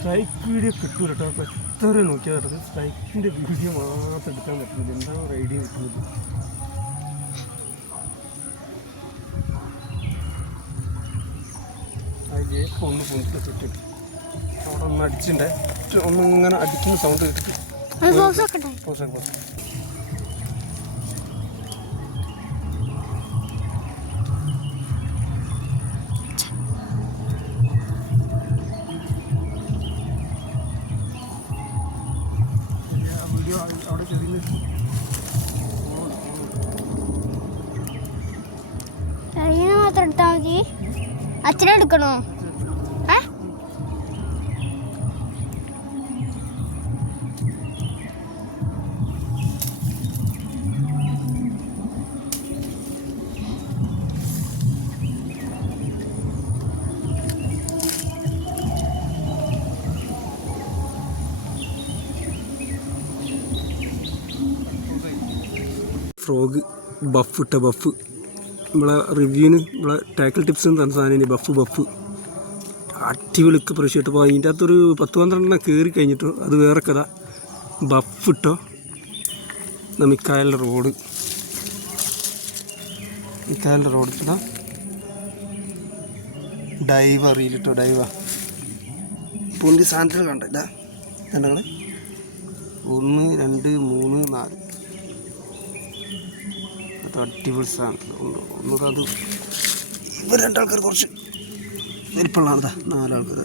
Strike video കിട്ടൂല കേട്ടോ. അപ്പോൾ എത്ര നോക്കിയാൽ നടക്കും സ്ട്രൈക്കിൻ്റെ വീഡിയോ മാത്രം എടുക്കാൻ പറ്റില്ല. എന്താ ഒരു ഐഡിയ കിട്ടുന്നത്? അതിൽ ഒന്ന് പൊന്നിട്ടിട്ട് അവിടെ ഒന്ന് അടിച്ചിട്ടുണ്ടേ. ഒന്നിങ്ങനെ അടിക്കുന്ന സൗണ്ട് കേട്ടിട്ട് അവിടെ മാത്രം എടുത്താൽ മതി. അച്ഛനെ എടുക്കണോ? ഫ്രോഗ് ബഫ് ഇട്ട ബഫ് നമ്മളെ റിവ്യൂവിന് നമ്മളെ ടാക്കിൾ ടിപ്സ് എന്ന് തന്ന സാധനം ബഫ് അടിപൊളിക്ക് പ്രശ്നമായിട്ട്. അപ്പോൾ അതിൻ്റെ അകത്തൊരു 10-12 കയറി കഴിഞ്ഞിട്ടോ അത് വേറെ കഥ. ബഫ് ഇട്ടോ മിക്കായലിൻ്റെ റോഡ് ഇട്ടാ ഡൈവ റീലിട്ടോ ഡൈവ പൊന്തി സാധനത്തിൽ കണ്ടില്ല. കണ്ടങ്ങളെ 1 2 3 4 അടിപൊളി സാധനം ഒന്നത്. അത് ഇവർ 2 ആൾക്കാർ കുറച്ച് വലിപ്പമുള്ളതാ. 4 ആൾക്കാർ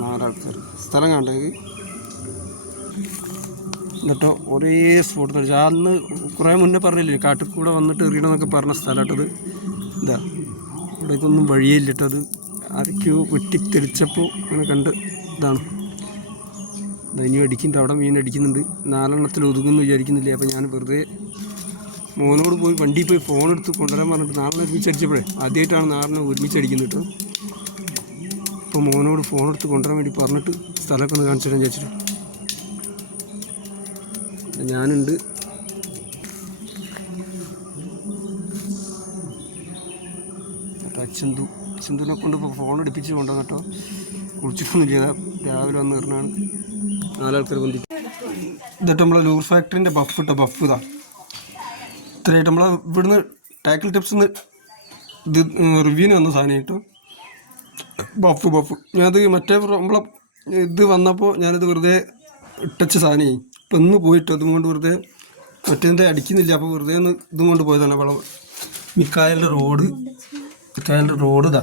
4 ആൾക്കാർ സ്ഥലം കണ്ടെങ്കിൽ എന്നിട്ടോ ഒരേ സ്പോട്ട് കളിച്ചു. അന്ന് കുറേ മുന്നേ പറഞ്ഞില്ലേ കാട്ടിൽ കൂടെ വന്നിട്ട് എറിയണമെന്നൊക്കെ പറഞ്ഞ സ്ഥലമായിട്ടത്. ഇതാ ഇവിടേക്കൊന്നും വഴിയേ ഇല്ലട്ടോ. അത് ആരൊക്കെയോ വെട്ടിത്തെളിച്ചപ്പോൾ അങ്ങനെ കണ്ട് ഇതാണ്. ഇനി അടിക്കുന്നുണ്ട്, അവിടെ മീൻ അടിക്കുന്നുണ്ട്. 4 എണ്ണത്തിൽ ഒതുങ്ങുമെന്ന് വിചാരിക്കുന്നില്ല. അപ്പോൾ ഞാൻ വെറുതെ മോനോട് പോയി വണ്ടിയിൽ പോയി ഫോൺ എടുത്ത് കൊണ്ടുവരാൻ പറഞ്ഞിട്ട് 4 ഒരുമിച്ച് അടിച്ചപ്പോഴേ ആദ്യമായിട്ടാണ് 4 ഒരുമിച്ച് അടിക്കുന്നത് കേട്ടോ. അപ്പോൾ മോനോട് ഫോൺ എടുത്ത് കൊണ്ടുവരാൻ വേണ്ടി പറഞ്ഞിട്ട് സ്ഥലമൊക്കെ ഒന്ന് കാണിച്ചു തരാൻ വിചാരിച്ചിട്ട് ഞാനുണ്ട്. സിന്ധുവിനെ കൊണ്ട് ഇപ്പോൾ ഫോൺ എടുപ്പിച്ച് കൊണ്ടുവന്നു കേട്ടോ. കുളിച്ചിട്ടൊന്നുമില്ല, രാവിലെ വന്ന് എറിഞ്ഞാണ്. 4 ആൾക്കാർ പൊന്തി. ഇതൊട്ട് നമ്മളെ ലൂർ ഫാക്ടറിൻ്റെ ബഫ് ഇട്ടോ. ബഫ് ഇതാ ഇത്രയായിട്ട് നമ്മളെ ഇവിടുന്ന് ടാക്കിൾ ടിപ്സ് ഇത് റിവ്യൂവിന് വന്ന സാധനം കേട്ടോ. ബഫ് ഞാനത് മറ്റേ നമ്മളെ ഇത് വന്നപ്പോൾ ഞാനത് വെറുതെ ഇട്ടച്ച സാധനമായി. ഇപ്പം ഇന്ന് പോയിട്ട് അതും കൊണ്ട് വെറുതെ മറ്റേന്തെ അടിക്കുന്നില്ല. അപ്പോൾ വെറുതെ ഒന്ന് ഇതും കൊണ്ട് പോയതാണ്. വളം മിക്കായലിൻ്റെ റോഡ് ഇതാ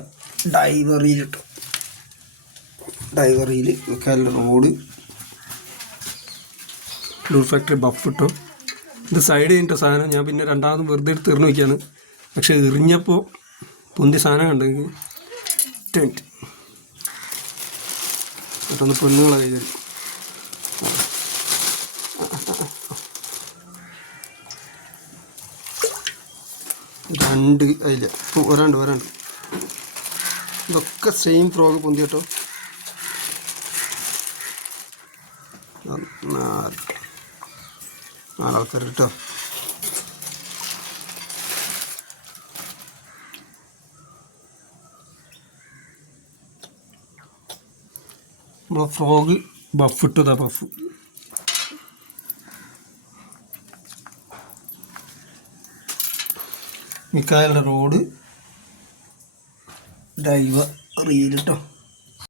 ഡൈവറിയിൽ കേട്ടോ. ഡൈവറിയിൽ മിക്കായലിൻ്റെ റോഡ് ലൂർ ഫാക്ടറി ബഫ് ഇട്ടോ. ഇത് സൈഡ് കഴിഞ്ഞിട്ട സാധനം ഞാൻ പിന്നെ രണ്ടാമതും വെറുതെ എടുത്ത് എറിഞ്ഞു വയ്ക്കുകയാണ്. പക്ഷെ എറിഞ്ഞപ്പോൾ പൊന്തി സാധനം കണ്ടെങ്കിൽ ടെൻറ്റ് പെട്ടെന്ന് പെണ്ണുങ്ങളെ കയ്യിൽ 2 അതിൽ ഇപ്പോൾ വരാണ്ട് ഇതൊക്കെ സെയിം ഫ്രോഗ് പൊന്തി കേട്ടോ. 4 ആൾക്കാർ കേട്ടോ. നമ്മളെ ഫ്രോഗ് ബഫ് ഇട്ടതാ. ബഫ് മിക്കായലിൻ്റെ റോഡ് ഡൈവ റീൽ കേട്ടോ.